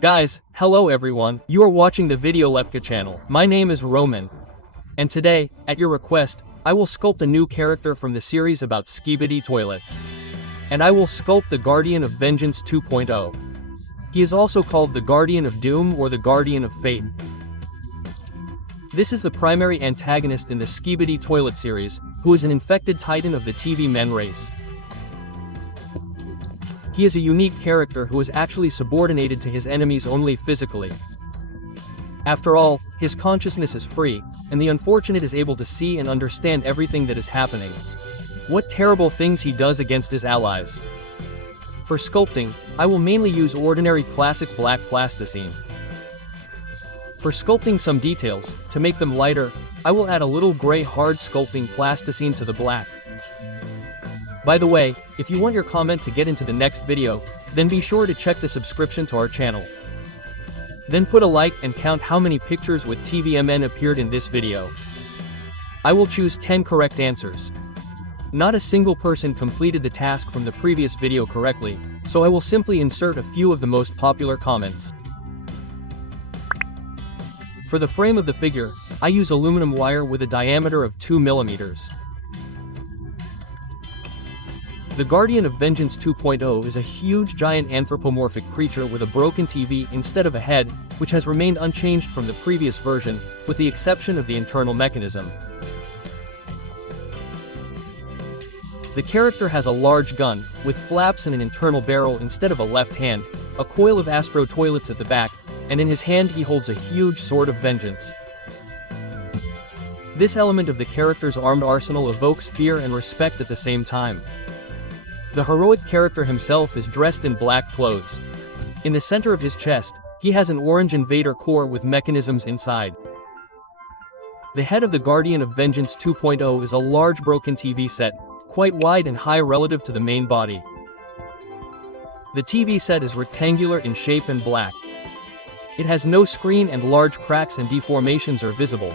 Guys, hello everyone, you are watching the Video Lepka channel. My name is Roman. And today, at your request, I will sculpt a new character from the series about skibidi toilets. And I will sculpt the Guardian of Vengeance 2.0. He is also called the Guardian of Doom or the Guardian of Fate. This is the primary antagonist in the skibidi toilet series, who is an infected titan of the TV men race. He is a unique character who is actually subordinated to his enemies only physically. After all, his consciousness is free, and the unfortunate is able to see and understand everything that is happening. What terrible things he does against his allies. For sculpting, I will mainly use ordinary classic black plasticine. For sculpting some details, to make them lighter, I will add a little gray hard sculpting plasticine to the black. By the way, if you want your comment to get into the next video, then be sure to check the subscription to our channel. Then put a like and count how many pictures with TVMN appeared in this video. I will choose 10 correct answers. Not a single person completed the task from the previous video correctly, so I will simply insert a few of the most popular comments. For the frame of the figure, I use aluminum wire with a diameter of 2 mm. The Guardian of Vengeance 2.0 is a huge giant anthropomorphic creature with a broken TV instead of a head, which has remained unchanged from the previous version, with the exception of the internal mechanism. The character has a large gun, with flaps and an internal barrel instead of a left hand, a coil of astro toilets at the back, and in his hand he holds a huge sword of vengeance. This element of the character's armed arsenal evokes fear and respect at the same time. The heroic character himself is dressed in black clothes. In the center of his chest, he has an orange invader core with mechanisms inside. The head of the Guardian of Vengeance 2.0 is a large broken TV set, quite wide and high relative to the main body. The TV set is rectangular in shape and black. It has no screen and large cracks and deformations are visible.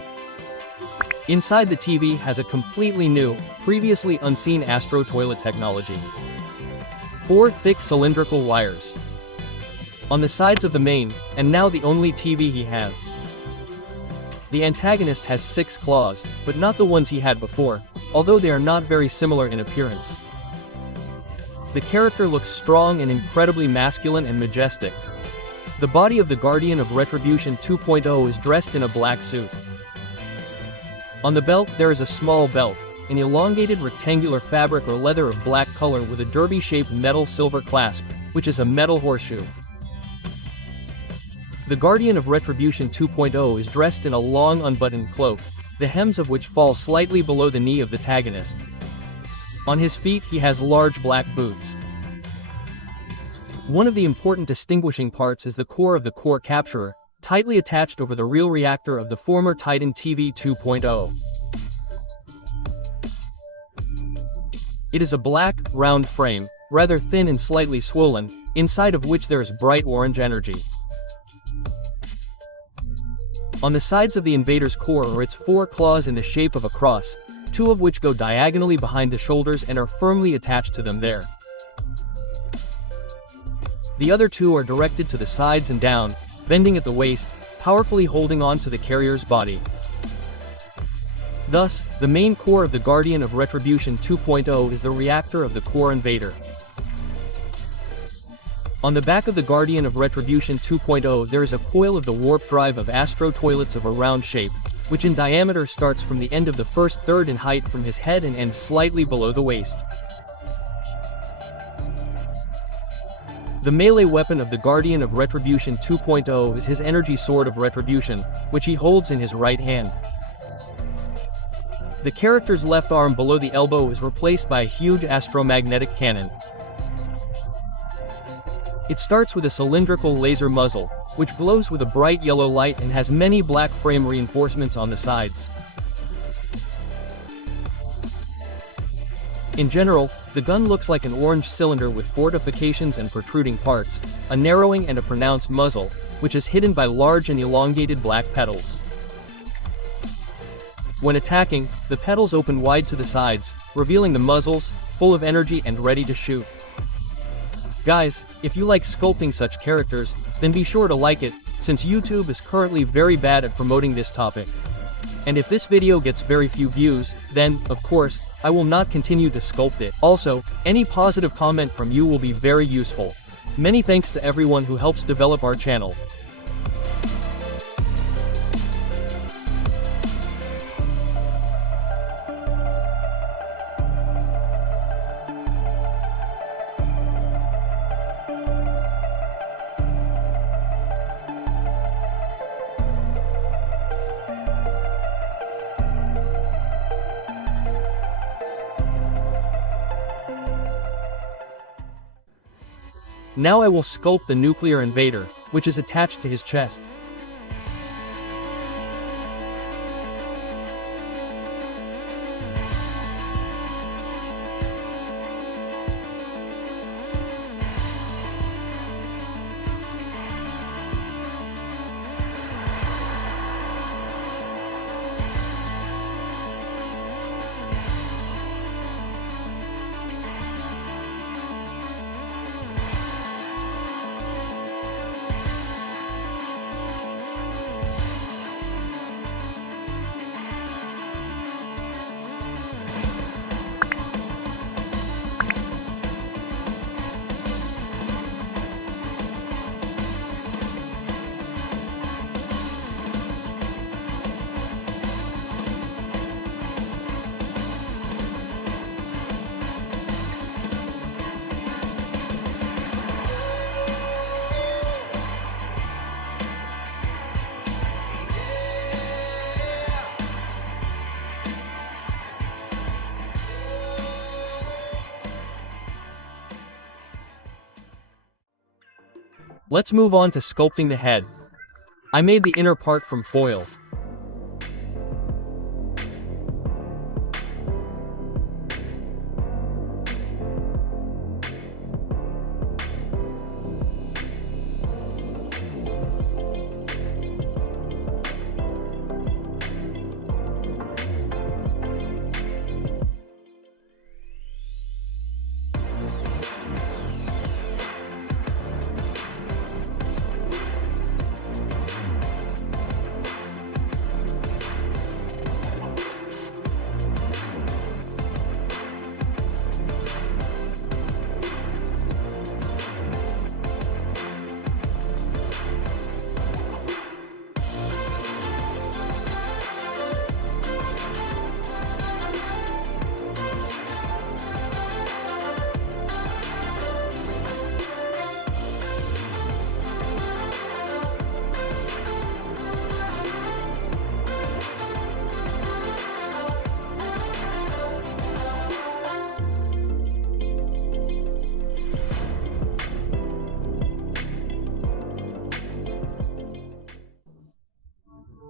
Inside the TV has a completely new, previously unseen astro toilet technology. 4 thick cylindrical wires. On the sides of the main, and now the only TV he has. The antagonist has 6 claws, but not the ones he had before, although they are not very similar in appearance. The character looks strong and incredibly masculine and majestic. The body of the Guardian of Retribution 2.0 is dressed in a black suit. On the belt there is a small belt, an elongated rectangular fabric or leather of black color with a derby-shaped metal silver clasp, which is a metal horseshoe. The Guardian of Retribution 2.0 is dressed in a long unbuttoned cloak, the hems of which fall slightly below the knee of the antagonist. On his feet he has large black boots. One of the important distinguishing parts is the core of the core capturer, tightly attached over the real reactor of the former Titan TV 2.0. It is a black, round frame, rather thin and slightly swollen, inside of which there is bright orange energy. On the sides of the invader's core are its 4 claws in the shape of a cross, 2 of which go diagonally behind the shoulders and are firmly attached to them there. The other 2 are directed to the sides and down, bending at the waist, powerfully holding on to the carrier's body. Thus, the main core of the Guardian of Retribution 2.0 is the reactor of the core invader. On the back of the Guardian of Retribution 2.0 there is a coil of the warp drive of astro toilets of a round shape, which in diameter starts from the end of the first third in height from his head and ends slightly below the waist. The melee weapon of the Guardian of Retribution 2.0 is his energy sword of retribution, which he holds in his right hand. The character's left arm below the elbow is replaced by a huge astromagnetic cannon. It starts with a cylindrical laser muzzle, which glows with a bright yellow light and has many black frame reinforcements on the sides. In general, the gun looks like an orange cylinder with fortifications and protruding parts, a narrowing and a pronounced muzzle, which is hidden by large and elongated black petals. When attacking, the petals open wide to the sides, revealing the muzzles, full of energy and ready to shoot. Guys, if you like sculpting such characters, then be sure to like it, since YouTube is currently very bad at promoting this topic. And if this video gets very few views, then, of course, I will not continue to sculpt it. Also, any positive comment from you will be very useful. Many thanks to everyone who helps develop our channel. Now I will sculpt the nuclear invader, which is attached to his chest. Let's move on to sculpting the head. I made the inner part from foil.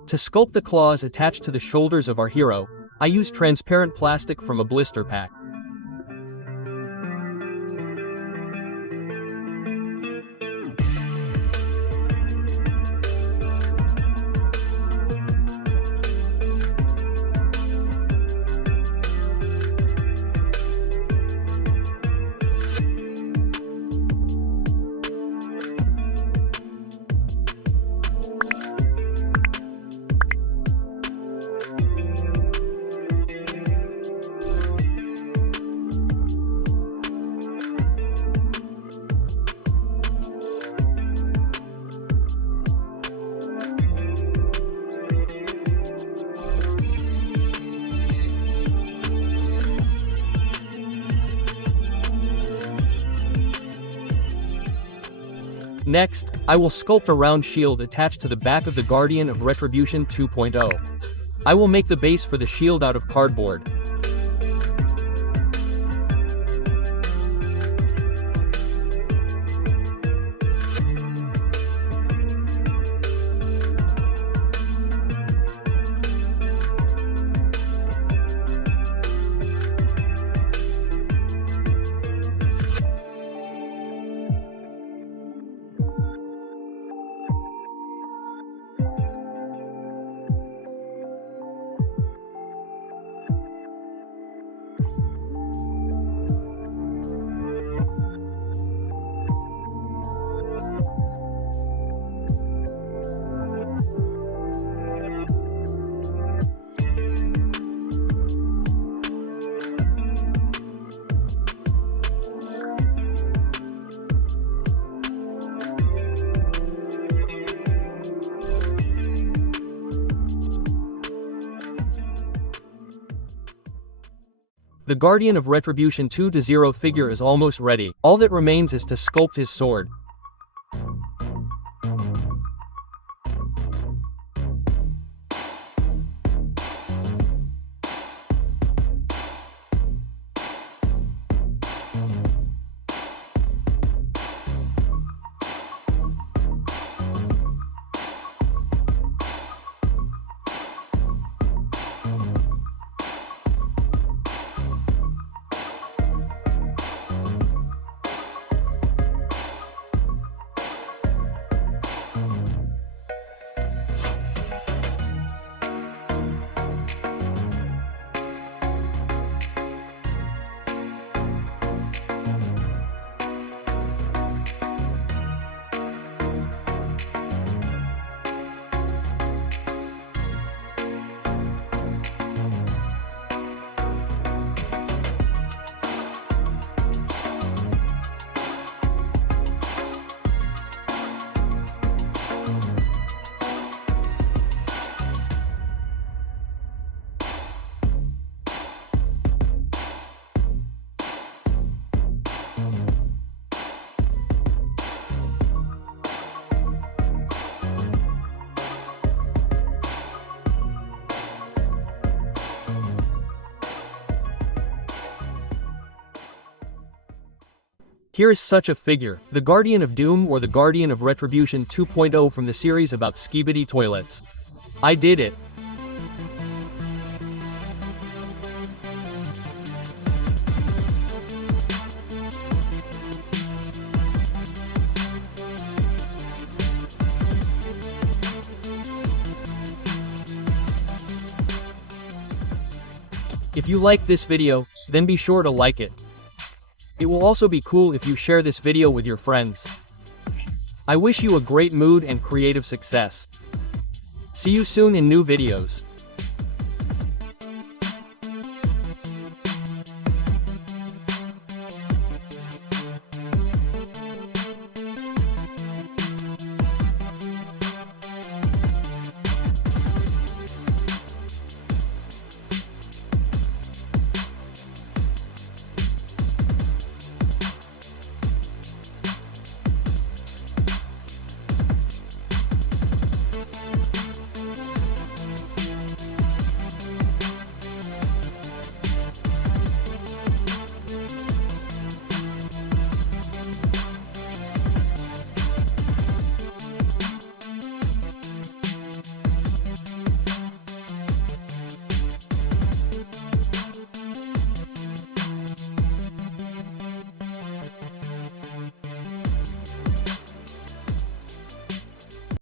To sculpt the claws attached to the shoulders of our hero, I used transparent plastic from a blister pack. Next, I will sculpt a round shield attached to the back of the Guardian of Retribution 2.0. I will make the base for the shield out of cardboard. The Guardian of Retribution 2:0 figure is almost ready. All that remains is to sculpt his sword. Here is such a figure, the Guardian of Doom or the Guardian of Retribution 2.0 from the series about skibidi toilets. I did it. If you like this video, then be sure to like it. It will also be cool if you share this video with your friends. I wish you a great mood and creative success. See you soon in new videos.